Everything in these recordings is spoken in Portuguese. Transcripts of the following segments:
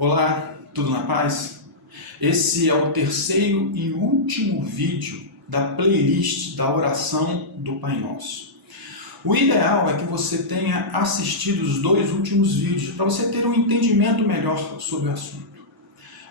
Olá, tudo na paz? Esse é o terceiro e último vídeo da playlist da oração do Pai Nosso. O ideal é que você tenha assistido os dois últimos vídeos para você ter um entendimento melhor sobre o assunto.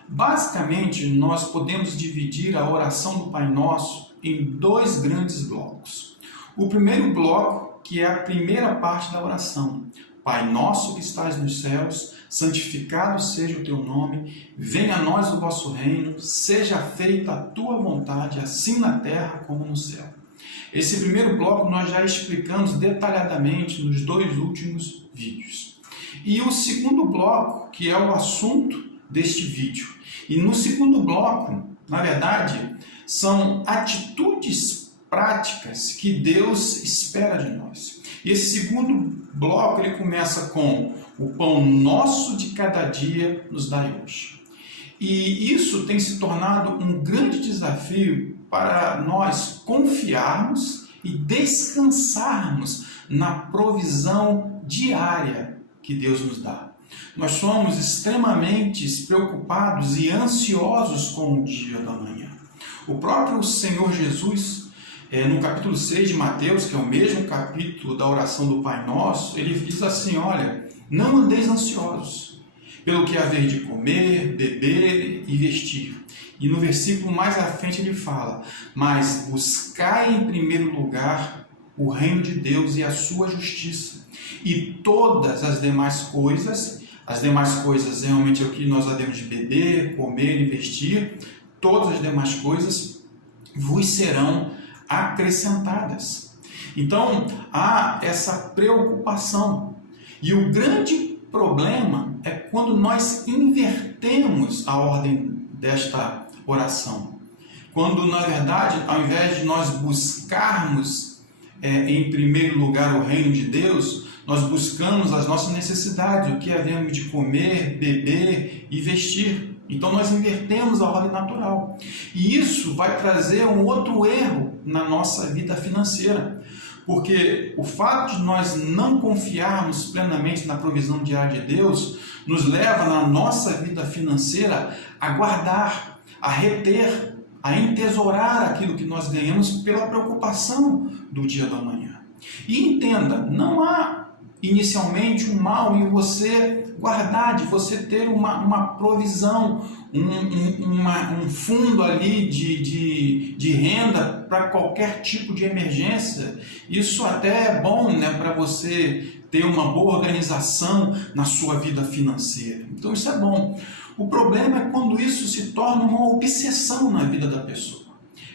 Basicamente, nós podemos dividir a oração do Pai Nosso em dois grandes blocos. O primeiro bloco, que é a primeira parte da oração. Pai nosso que estás nos céus, santificado seja o teu nome, venha a nós o vosso reino, seja feita a tua vontade, assim na terra como no céu. Esse primeiro bloco nós já explicamos detalhadamente nos dois últimos vídeos. E o segundo bloco, que é o assunto deste vídeo. E no segundo bloco, na verdade, são atitudes práticas que Deus espera de nós. E esse segundo bloco ele começa com o pão nosso de cada dia nos dai hoje. E isso tem se tornado um grande desafio para nós confiarmos e descansarmos na provisão diária que Deus nos dá. Nós somos extremamente preocupados e ansiosos com o dia da manhã. O próprio Senhor Jesus, no capítulo 6 de Mateus, que é o mesmo capítulo da oração do Pai Nosso, ele diz assim, olha, não andeis ansiosos pelo que haver de comer, beber e vestir. E no versículo mais à frente ele fala, mas buscai em primeiro lugar o reino de Deus e a sua justiça. E todas as demais coisas realmente é o que nós havemos de beber, comer e vestir, todas as demais coisas vos serão acrescentadas. Então, há essa preocupação. E o grande problema é quando nós invertemos a ordem desta oração. Quando, na verdade, ao invés de nós buscarmos em primeiro lugar o reino de Deus, nós buscamos as nossas necessidades, o que havemos de comer, beber e vestir. Então nós invertemos a ordem natural. E isso vai trazer um outro erro na nossa vida financeira. Porque o fato de nós não confiarmos plenamente na provisão diária de Deus nos leva na nossa vida financeira a guardar, a reter, a entesourar aquilo que nós ganhamos pela preocupação do dia da manhã. E entenda, não há inicialmente um mal em você guardar, de você ter uma provisão, um fundo ali de renda para qualquer tipo de emergência. Isso até é bom, né, para você ter uma boa organização na sua vida financeira. Então isso é bom. O problema é quando isso se torna uma obsessão na vida da pessoa.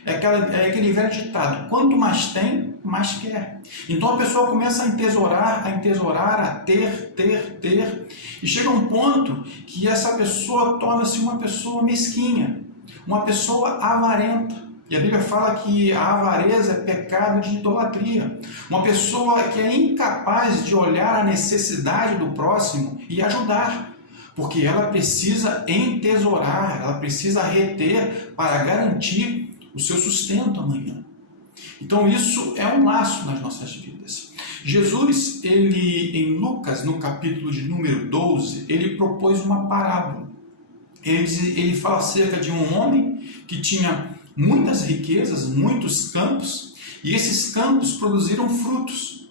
É aquele velho ditado, quanto mais tem, mais quer. Então a pessoa começa a entesourar, a ter, e chega um ponto que essa pessoa torna-se uma pessoa mesquinha, uma pessoa avarenta. E a Bíblia fala que a avareza é pecado de idolatria. Uma pessoa que é incapaz de olhar a necessidade do próximo e ajudar. Porque ela precisa entesourar, ela precisa reter para garantir o seu sustento amanhã. Então isso é um laço nas nossas vidas. Jesus, em Lucas, no capítulo de número 12, ele propôs uma parábola. Ele fala acerca de um homem que tinha muitas riquezas, muitos campos, e esses campos produziram frutos.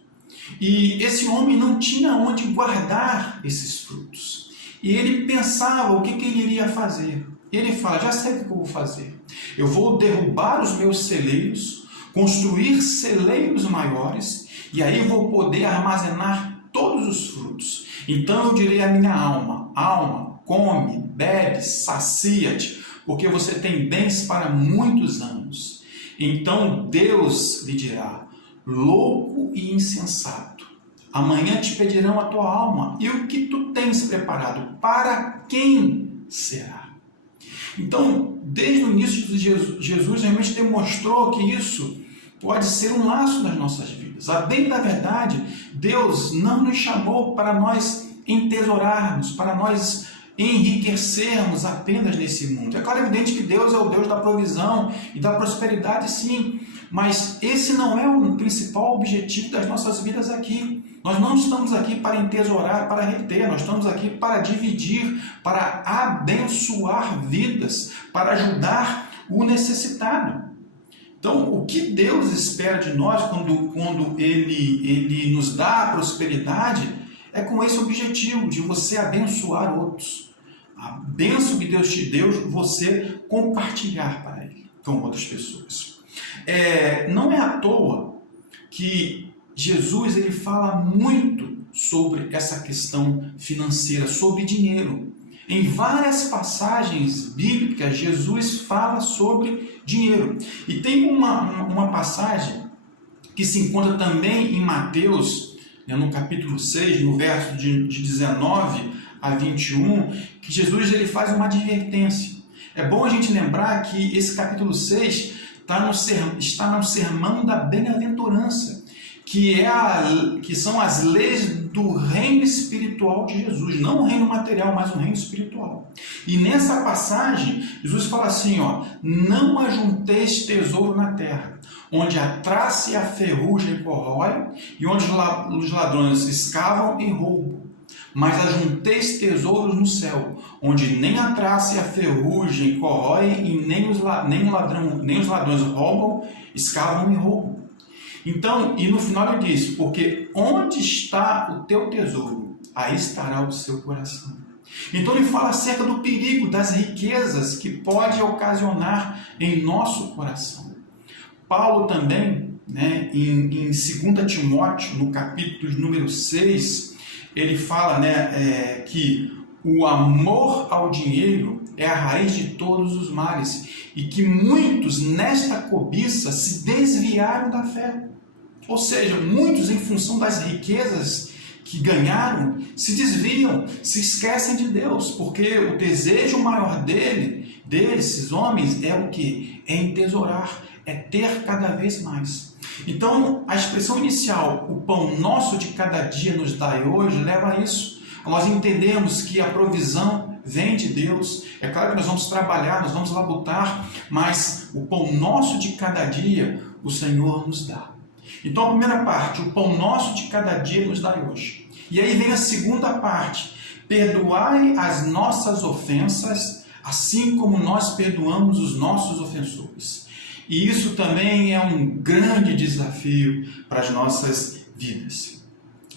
E esse homem não tinha onde guardar esses frutos. E ele pensava o que ele iria fazer. Ele fala, já sei o que eu vou fazer. Eu vou derrubar os meus celeiros, construir celeiros maiores, e aí vou poder armazenar todos os frutos. Então eu direi à minha alma, alma, come, bebe, sacia-te, porque você tem bens para muitos anos. Então Deus lhe dirá, louco e insensato, amanhã te pedirão a tua alma, e o que tu tens preparado, para quem será? Então, desde o início de Jesus realmente demonstrou que isso pode ser um laço nas nossas vidas. A bem da verdade, Deus não nos chamou para nós entesourarmos, para nós enriquecermos apenas nesse mundo. É claro, é evidente que Deus é o Deus da provisão e da prosperidade, sim, mas esse não é o principal objetivo das nossas vidas aqui. Nós não estamos aqui para entesourar, para reter, nós estamos aqui para dividir, para abençoar vidas, para ajudar o necessitado. Então, o que Deus espera de nós quando Ele nos dá a prosperidade é com esse objetivo de você abençoar outros. A bênção que Deus te deu, você compartilhar para Ele com outras pessoas. Não é à toa que Jesus ele fala muito sobre essa questão financeira, sobre dinheiro. Em várias passagens bíblicas, Jesus fala sobre dinheiro. E tem uma passagem que se encontra também em Mateus, no capítulo 6, no verso de 19 a 21, que Jesus ele faz uma advertência. É bom a gente lembrar que esse capítulo 6 está no sermão da bem-aventurança, que são as leis do reino espiritual de Jesus, não o reino material, mas o reino espiritual. E nessa passagem, Jesus fala assim, não ajunteis tesouro na terra, onde a traça e a ferrugem corroem, e onde os ladrões escavam e roubam. Mas ajunteis tesouros no céu, onde nem a traça e a ferrugem corroem, e nem os ladrões roubam, escavam e roubam. Então, e no final ele diz, porque onde está o teu tesouro, aí estará o seu coração. Então ele fala acerca do perigo das riquezas que pode ocasionar em nosso coração. Paulo também, em 2 Timóteo, no capítulo número 6, ele fala que o amor ao dinheiro é a raiz de todos os males e que muitos nesta cobiça se desviaram da fé. Ou seja, muitos em função das riquezas que ganharam se desviam, se esquecem de Deus, porque o desejo maior desses homens é o quê? É entesourar, é ter cada vez mais. Então, a expressão inicial, o pão nosso de cada dia nos dai hoje, leva a isso. Nós entendemos que a provisão vem de Deus. É claro que nós vamos trabalhar, nós vamos labutar, mas o pão nosso de cada dia, o Senhor nos dá. Então, a primeira parte, o pão nosso de cada dia nos dai hoje. E aí vem a segunda parte, perdoai as nossas ofensas, assim como nós perdoamos os nossos ofensores. E isso também é um grande desafio para as nossas vidas.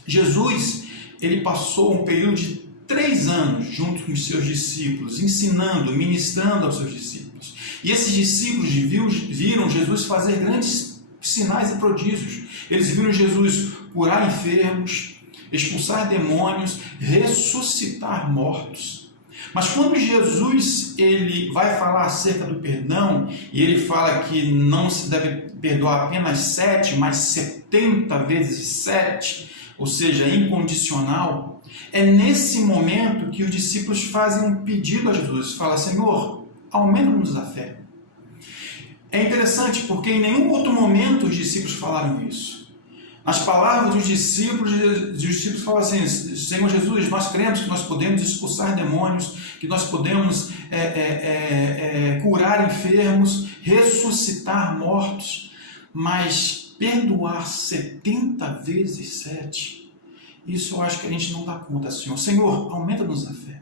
Jesus, ele passou um período de 3 anos junto com os seus discípulos, ensinando, ministrando aos seus discípulos. E esses discípulos viram Jesus fazer grandes sinais e prodígios. Eles viram Jesus curar enfermos, expulsar demônios, ressuscitar mortos. Mas quando Jesus ele vai falar acerca do perdão, e ele fala que não se deve perdoar apenas 7, mas 70 vezes 7, ou seja, incondicional, é nesse momento que os discípulos fazem um pedido a Jesus, fala, Senhor, aumenta-nos a fé. É interessante porque em nenhum outro momento os discípulos falaram isso. Nas palavras dos discípulos falam assim, Senhor Jesus, nós cremos que nós podemos expulsar demônios, que nós podemos curar enfermos, ressuscitar mortos, mas perdoar 70 vezes 7, isso eu acho que a gente não dá conta, Senhor. Senhor, aumenta-nos a fé.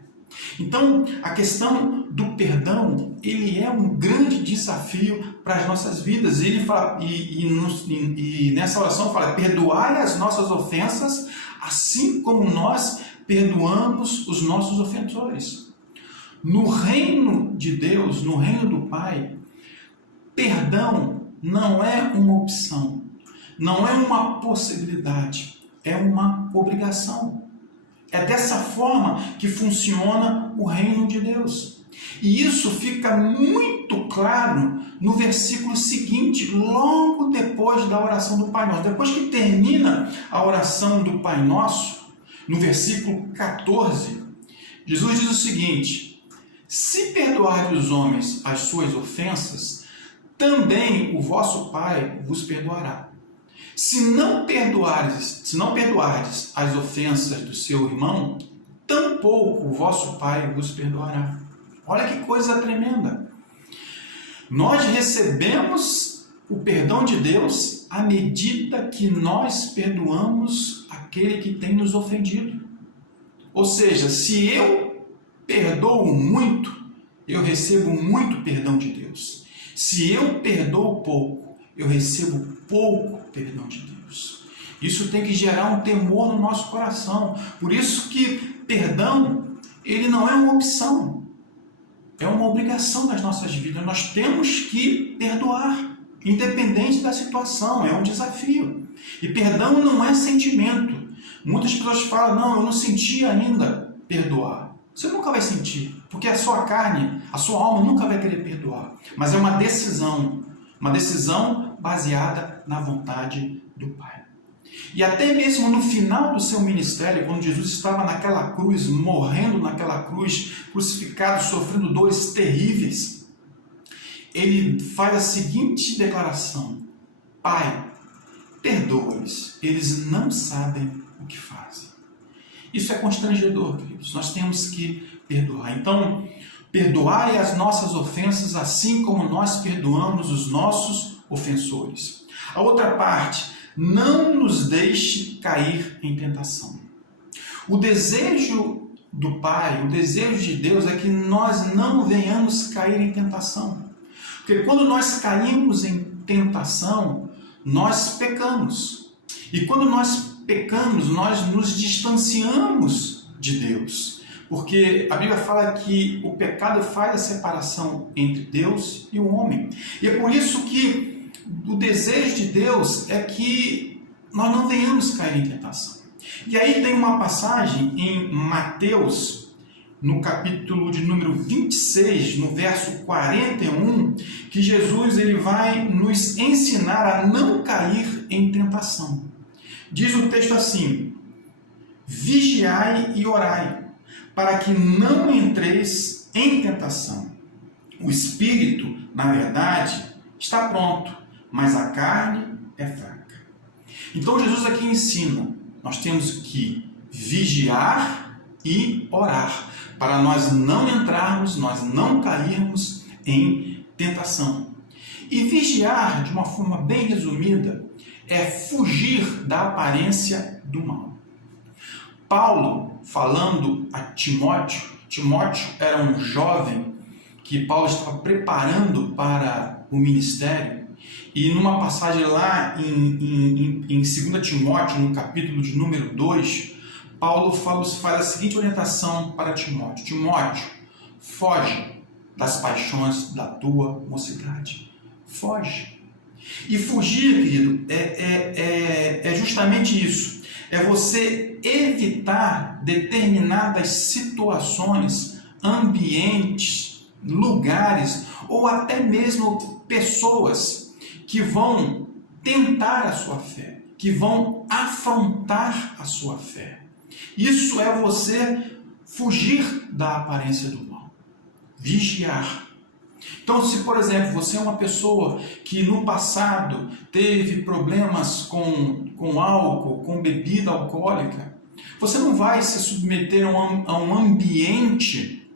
Então, a questão do perdão, ele é um grande desafio para as nossas vidas. Ele fala, e nessa oração fala, perdoai as nossas ofensas, assim como nós perdoamos os nossos ofensores. No reino de Deus, no reino do Pai, perdão não é uma opção, não é uma possibilidade, é uma obrigação. É dessa forma que funciona o reino de Deus. E isso fica muito claro no versículo seguinte, logo depois da oração do Pai Nosso. Depois que termina a oração do Pai Nosso, no versículo 14, Jesus diz o seguinte, se perdoardes os homens as suas ofensas, também o vosso Pai vos perdoará. Se não perdoardes as ofensas do seu irmão, tampouco o vosso Pai vos perdoará. Olha que coisa tremenda. Nós recebemos o perdão de Deus à medida que nós perdoamos aquele que tem nos ofendido. Ou seja, se eu perdoo muito, eu recebo muito perdão de Deus. Se eu perdoo pouco, eu recebo pouco perdão de Deus. Isso tem que gerar um temor no nosso coração. Por isso que perdão, ele não é uma opção. É uma obrigação das nossas vidas. Nós temos que perdoar, independente da situação. É um desafio. E perdão não é sentimento. Muitas pessoas falam, não, eu não senti ainda perdoar. Você nunca vai sentir, porque a sua carne, a sua alma nunca vai querer perdoar. Mas é uma decisão baseada na vontade do Pai. E até mesmo no final do seu ministério, quando Jesus estava naquela cruz, morrendo naquela cruz, crucificado, sofrendo dores terríveis, ele faz a seguinte declaração: Pai, perdoa-lhes, eles não sabem o que fazem. Isso é constrangedor, queridos. Nós temos que perdoar. Então, perdoai as nossas ofensas, assim como nós perdoamos os nossos ofensores. A outra parte, não nos deixe cair em tentação. O desejo do Pai, o desejo de Deus é que nós não venhamos cair em tentação. Porque quando nós caímos em tentação, nós pecamos. E quando nós pecamos, nós nos distanciamos de Deus. Porque a Bíblia fala que o pecado faz a separação entre Deus e o homem. E é por isso que o desejo de Deus é que nós não venhamos cair em tentação. E aí tem uma passagem em Mateus, no capítulo de número 26, no verso 41, que Jesus ele vai nos ensinar a não cair em tentação. Diz o texto assim: vigiai e orai, para que não entreis em tentação. O espírito, na verdade, está pronto, mas a carne é fraca. Então Jesus aqui ensina, nós temos que vigiar e orar, para nós não entrarmos, nós não cairmos em tentação. E vigiar, de uma forma bem resumida, é fugir da aparência do mal. Paulo, falando a Timóteo era um jovem que Paulo estava preparando para o ministério, e numa passagem lá em 2 Timóteo, no capítulo de número 2, Paulo faz a seguinte orientação para Timóteo: Timóteo, foge das paixões da tua mocidade. Foge. E fugir, querido, é justamente isso. É você evitar determinadas situações, ambientes, lugares ou até mesmo pessoas que vão tentar a sua fé, que vão afrontar a sua fé. Isso é você fugir da aparência do mal. Vigiar. Então, se, por exemplo, você é uma pessoa que no passado teve problemas com álcool, com bebida alcoólica, você não vai se submeter a um ambiente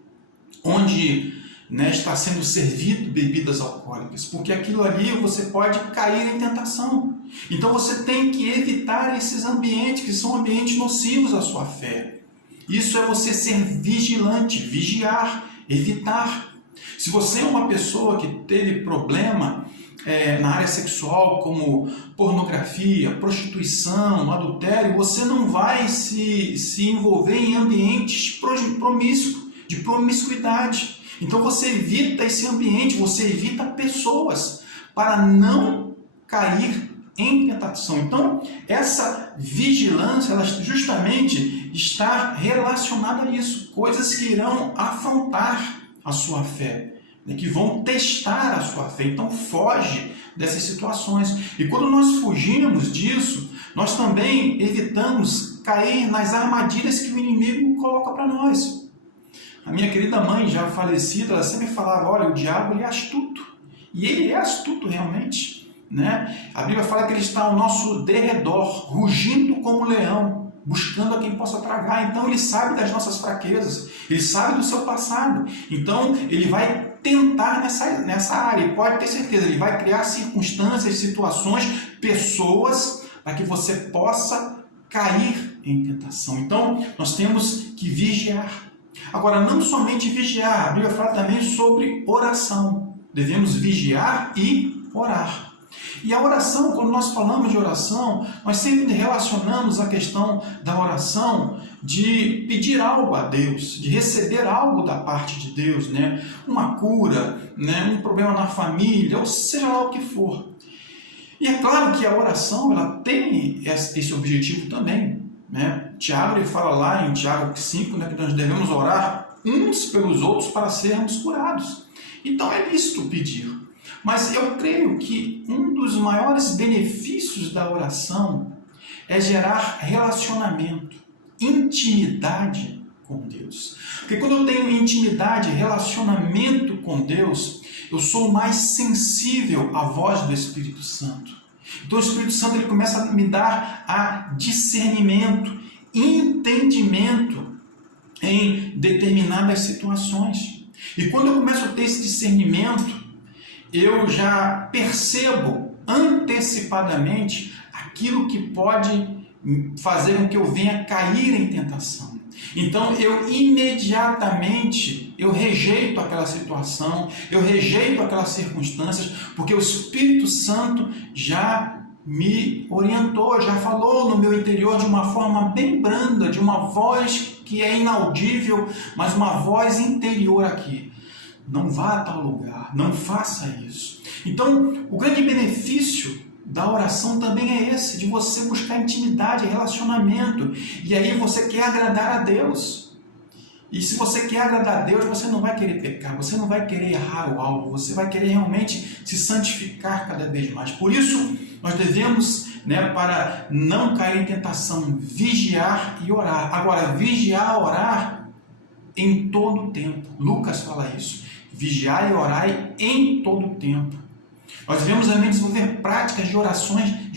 onde está sendo servido bebidas alcoólicas, porque aquilo ali você pode cair em tentação. Então, você tem que evitar esses ambientes, que são ambientes nocivos à sua fé. Isso é você ser vigilante, vigiar, evitar. Se você é uma pessoa que teve problema na área sexual, como pornografia, prostituição, adultério, você não vai se envolver em ambientes promíscuos, de promiscuidade. Então você evita esse ambiente, você evita pessoas, para não cair em tentação. Então, essa vigilância, ela justamente está relacionada a isso, coisas que irão afrontar a sua fé, que vão testar a sua fé. Então foge dessas situações. E quando nós fugimos disso, nós também evitamos cair nas armadilhas que o inimigo coloca para nós. A minha querida mãe, já falecida, ela sempre falava: olha, o diabo ele é astuto. E ele é astuto realmente, né? A Bíblia fala que ele está ao nosso derredor, rugindo como leão, buscando a quem possa tragar. Então ele sabe das nossas fraquezas, ele sabe do seu passado. Então ele vai tentar nessa área. E pode ter certeza, ele vai criar circunstâncias, situações, pessoas, para que você possa cair em tentação. Então, nós temos que vigiar. Agora, não somente vigiar, a Bíblia fala também sobre oração. Devemos vigiar e orar. E a oração, quando nós falamos de oração, nós sempre relacionamos a questão da oração de pedir algo a Deus, de receber algo da parte de Deus, né? Uma cura, né? Um problema na família, ou seja lá o que for. E é claro que a oração ela tem esse objetivo também, né? Tiago ele fala lá em Tiago 5, né, que nós devemos orar uns pelos outros para sermos curados. Então é lícito pedir. Mas eu creio que um dos maiores benefícios da oração é gerar relacionamento, intimidade com Deus. Porque quando eu tenho intimidade, relacionamento com Deus, eu sou mais sensível à voz do Espírito Santo. Então o Espírito Santo ele começa a me dar a discernimento, entendimento em determinadas situações. E quando eu começo a ter esse discernimento, eu já percebo antecipadamente aquilo que pode fazer com que eu venha cair em tentação. Então eu imediatamente rejeito aquela situação, eu rejeito aquelas circunstâncias, porque o Espírito Santo já me orientou, já falou no meu interior de uma forma bem branda, de uma voz que é inaudível, mas uma voz interior aqui. Não vá a tal lugar, não faça isso. Então, o grande benefício da oração também é esse, de você buscar intimidade, relacionamento. E aí você quer agradar a Deus. E se você quer agradar a Deus, você não vai querer pecar, você não vai querer errar o alvo, você vai querer realmente se santificar cada vez mais. Por isso, nós devemos, para não cair em tentação, vigiar e orar. Agora, vigiar e orar em todo o tempo. Lucas fala isso. Vigiai e orai em todo o tempo. Nós devemos também desenvolver práticas de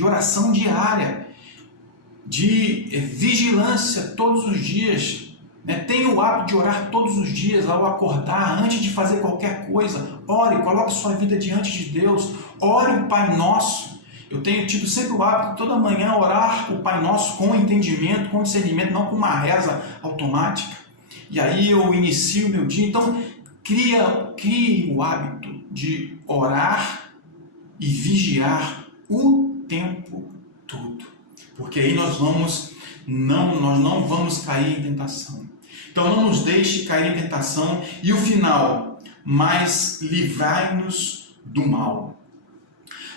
oração diária, de vigilância todos os dias. Tenha o hábito de orar todos os dias ao acordar, antes de fazer qualquer coisa. Ore, coloque sua vida diante de Deus. Ore o Pai Nosso. Eu tenho tido sempre o hábito de toda manhã orar o Pai Nosso com entendimento, com discernimento, não com uma reza automática. E aí eu inicio o meu dia. Então, crie o hábito de orar e vigiar o tempo todo. Porque aí nós não vamos cair em tentação. Então não nos deixe cair em tentação. E o final, mas livrai-nos do mal.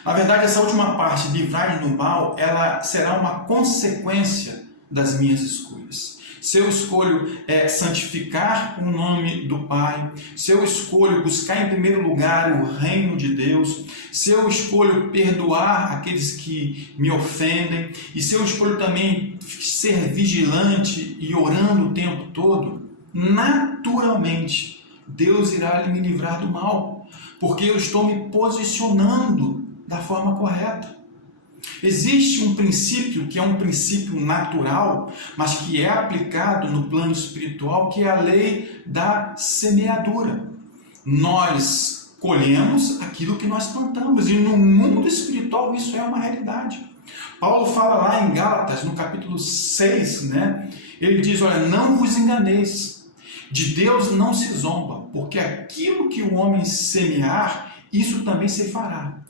Na verdade, essa última parte, livrai-nos do mal, ela será uma consequência das minhas escolhas. Se eu escolho santificar o nome do Pai, se eu escolho buscar em primeiro lugar o reino de Deus, se eu escolho perdoar aqueles que me ofendem, e se eu escolho também ser vigilante e orando o tempo todo, naturalmente Deus irá me livrar do mal, porque eu estou me posicionando da forma correta. Existe um princípio que é um princípio natural, mas que é aplicado no plano espiritual, que é a lei da semeadura. Nós colhemos aquilo que nós plantamos, e no mundo espiritual isso é uma realidade. Paulo fala lá em Gálatas, no capítulo 6, ele diz, olha, não vos enganeis, de Deus não se zomba, porque aquilo que o homem semear, isso também se fará.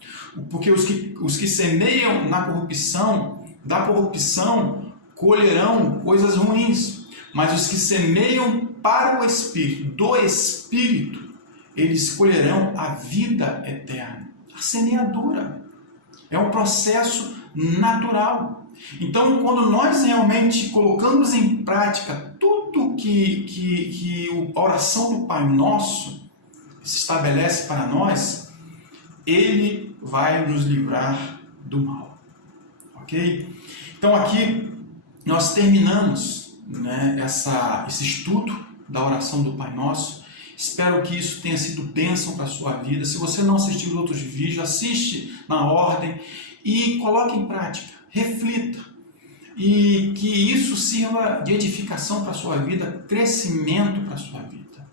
Porque os que semeiam na corrupção, da corrupção, colherão coisas ruins. Mas os que semeiam para o Espírito, do Espírito, eles colherão a vida eterna. A semeadura é um processo natural. Então, quando nós realmente colocamos em prática tudo que a oração do Pai Nosso se estabelece para nós, Ele vai nos livrar do mal, ok? Então aqui nós terminamos esse estudo da oração do Pai Nosso. Espero que isso tenha sido bênção para a sua vida. Se você não assistiu os outros vídeos, assiste na ordem e coloque em prática, reflita. E que isso sirva de edificação para a sua vida, crescimento para a sua vida.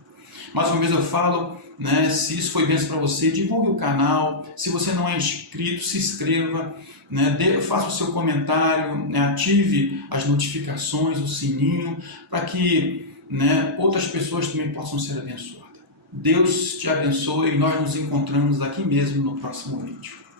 Mais uma vez eu falo, né, se isso foi bênção para você, divulgue o canal. Se você não é inscrito, se inscreva, né, faça o seu comentário, né, ative as notificações, o sininho, para que, né, outras pessoas também possam ser abençoadas. Deus te abençoe e nós nos encontramos aqui mesmo no próximo vídeo.